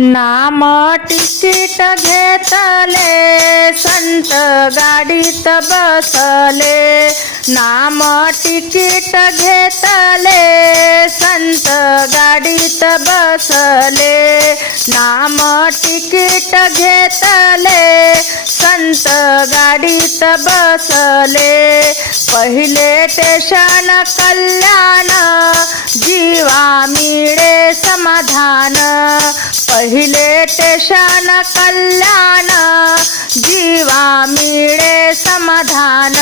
नाम तिकीट घेतले संत गाडीत बसले. नाम तिकीट घेतले संत गाडीत बसले. नाम तिकीट घेतले संत गाडीत बसले. पहिले स्टेशन कल्याण जीवा मी देशान कल्याण जीवा मिळे समाधान.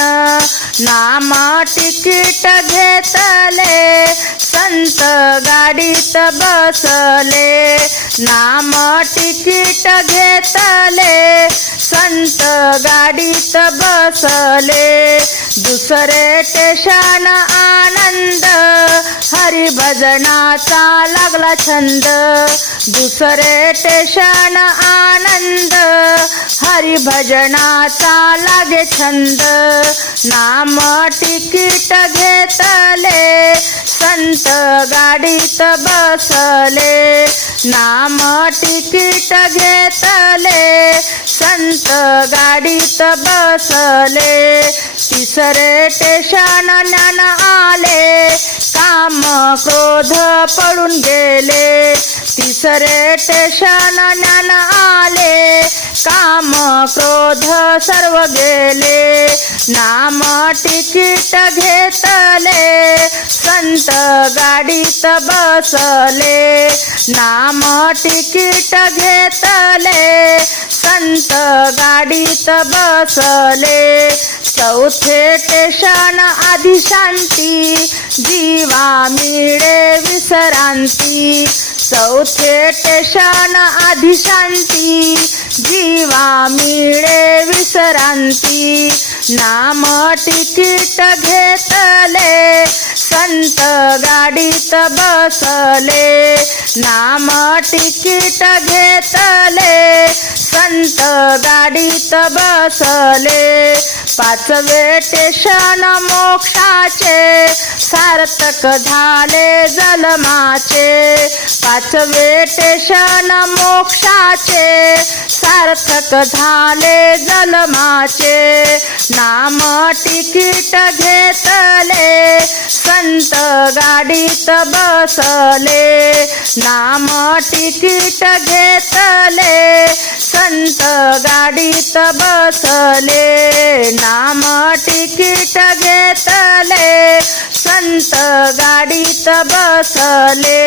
नाम तिकीट घेतले संत गाडीत बसले. नाम तिकीट घेतले संत गाडीत बसले. दुसरे स्टेशन आनंद हरिभजनाचा लागला छंद. दुसरे टेशन आनंद. हरिभजनाचा लागे छंद. नाम तिकीट घेतले. संत गाडीत बसले. नाम तिकीट घेतले. संत गाडीत बसले. तिसरे टेशन ज्ञान क्रोध पळून गेले. तिसरे टेशन ज्ञान आले. काम क्रोध सर्व गेले. नाम तिकीट घेतले. संत गाडीत बसले. नाम तिकीट घेतले. संत गाडीत बसले. चौथे टेशन आधी शांती जीवा मिळे विसरांती. चौथे टेशन आधी शांती जीवा मिळे विसरांती. नाम तिकीट घेतले संत गाडीत बसले. नाम तिकीट घेतले संत गाडीत बसले. पाचवे टेशन मोक्षाचे सार्थक झाले जलमाचे पाचवे टेशन मोक्षाचे सार्थक झाले जलमाचे नाम तिकीट घेतले संत गाडीत बसले. नाम तिकीट घेतले संत गाडीत बसले नाम तिकीट घेतले. संत गाडीत बसले.